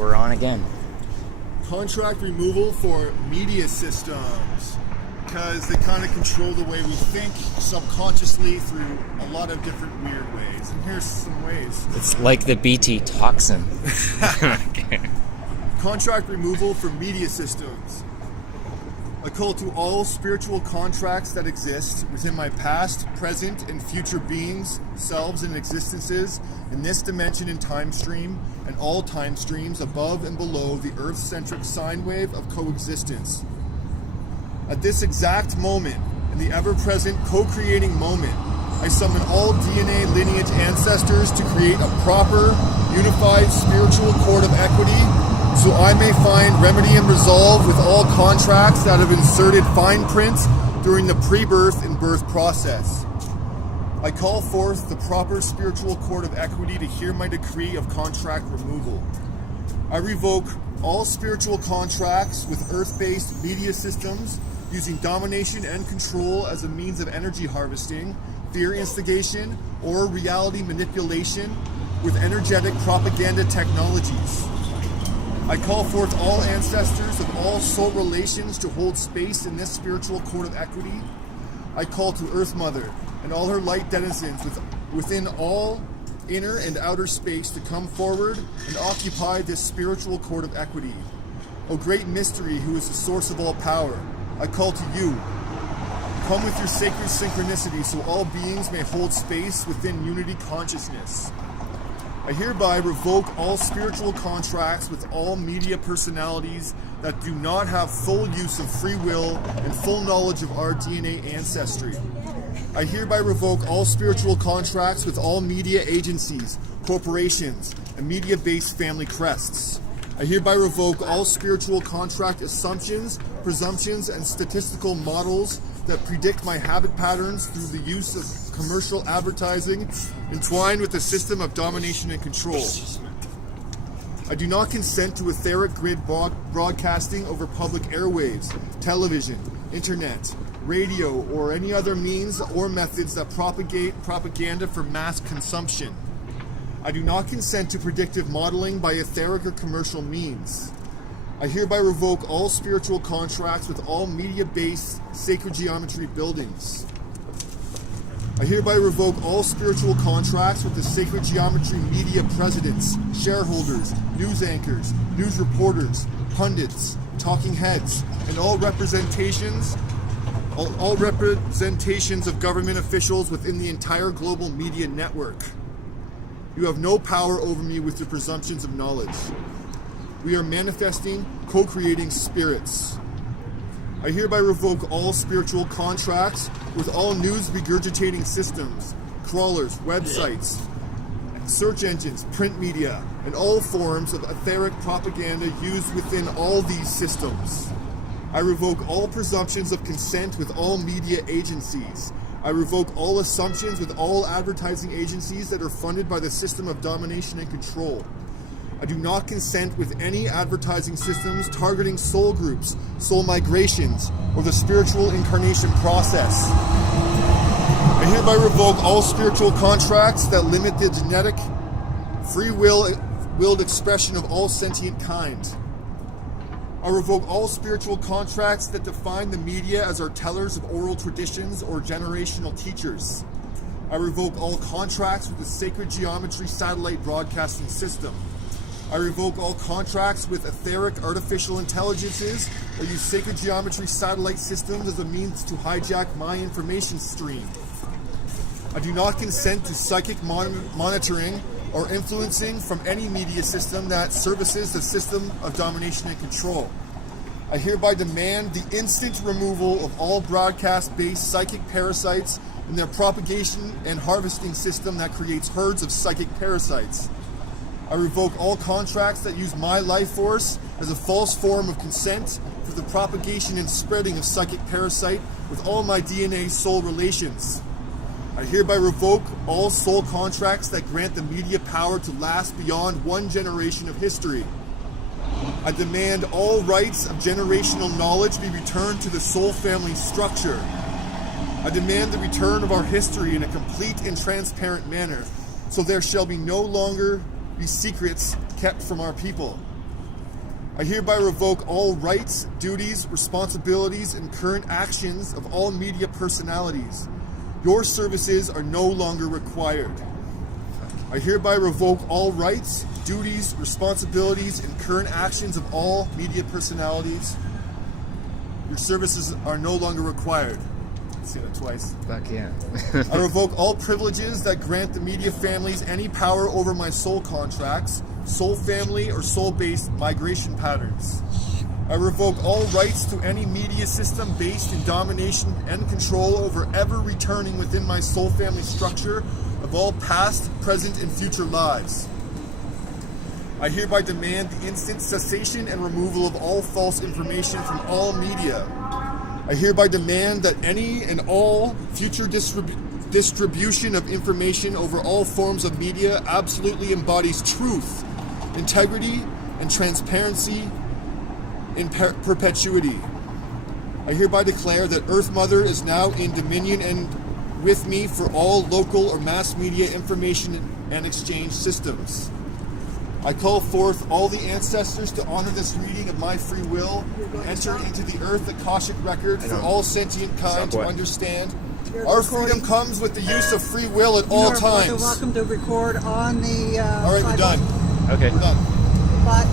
we're on again. Contract removal for media systems, because they kind of control the way we think subconsciously through a lot of different weird ways. And here's some ways. It's like the BT toxin. Contract removal for media systems. I call to all spiritual contracts that exist within my past, present, and future beings, selves, and existences in this dimension and time stream, and all time streams above and below the Earth-centric sine wave of coexistence. At this exact moment, in the ever-present co-creating moment, I summon all DNA lineage ancestors to create a proper, unified spiritual cord of equity, so I may find remedy and resolve with all contracts that have inserted fine print during the pre-birth and birth process. I call forth the proper spiritual cord of equity to hear my decree of contract removal. I revoke all spiritual contracts with earth-based media systems using domination and control as a means of energy harvesting, fear instigation, or reality manipulation with energetic propaganda technologies. I call forth all ancestors of all soul relations to hold space in this spiritual cord of equity. I call to Earth Mother and all her light denizens within all inner and outer space to come forward and occupy this spiritual cord of equity. O great mystery, who is the source of all power, I call to you. Come with your sacred synchronicity so all beings may hold space within unity consciousness. I hereby revoke all spiritual contracts with all media personalities that do not have full use of free will and full knowledge of our DNA ancestry. I hereby revoke all spiritual contracts with all media agencies, corporations, and media-based family crests. I hereby revoke all spiritual contract assumptions, presumptions, and statistical models that predict my habit patterns through the use of commercial advertising entwined with a system of domination and control. I do not consent to etheric grid broadcasting over public airwaves, television, internet, radio, or any other means or methods that propagate propaganda for mass consumption. I do not consent to predictive modeling by etheric or commercial means. I hereby revoke all spiritual contracts with all media-based sacred geometry buildings. I hereby revoke all spiritual contracts with the sacred geometry media presidents, shareholders, news anchors, news reporters, pundits, talking heads, and all representations of government officials within the entire global media network. You have no power over me with your presumptions of knowledge. We are manifesting, co-creating spirits. I hereby revoke all spiritual contracts with all news regurgitating systems, crawlers, websites, search engines, print media, and all forms of etheric propaganda used within all these systems. I revoke all presumptions of consent with all media agencies. I revoke all assumptions with all advertising agencies that are funded by the system of domination and control. I do not consent with any advertising systems targeting soul groups, soul migrations, or the spiritual incarnation process. I hereby revoke all spiritual contracts that limit the genetic, willed expression of all sentient kind. I revoke all spiritual contracts that define the media as our tellers of oral traditions or generational teachers. I revoke all contracts with the sacred geometry satellite broadcasting system. I revoke all contracts with etheric artificial intelligences or use sacred geometry satellite systems as a means to hijack my information stream. I do not consent to psychic monitoring or influencing from any media system that services the system of domination and control. I hereby demand the instant removal of all broadcast-based psychic parasites and their propagation and harvesting system that creates herds of psychic parasites. I revoke all contracts that use my life force as a false form of consent for the propagation and spreading of psychic parasite with all my DNA soul relations. I hereby revoke all soul contracts that grant the media power to last beyond one generation of history. I demand all rights of generational knowledge be returned to the soul family structure. I demand the return of our history in a complete and transparent manner, so there shall be no longer be secrets kept from our people. I hereby revoke all rights, duties, responsibilities, and current actions of all media personalities. Your services are no longer required. I hereby revoke all rights, duties, responsibilities, and current actions of all media personalities. Your services are no longer required. Let's say that twice. Fuck yeah. I revoke all privileges that grant the media families any power over my soul contracts, soul family, or soul-based migration patterns. I revoke all rights to any media system based in domination and control over ever returning within my soul family structure of all past, present, and future lives. I hereby demand the instant cessation and removal of all false information from all media. I hereby demand that any and all future distribution of information over all forms of media absolutely embodies truth, integrity, and transparency in perpetuity. I hereby declare that Earth Mother is now in dominion and with me for all local or mass media information and exchange systems. I call forth all the ancestors to honor this reading of my free will and enter into the Earth Akashic record for all sentient kind to understand. Our freedom comes with the use of free will at all times. You're welcome to record on the... all right, we're done. Okay. We're done. But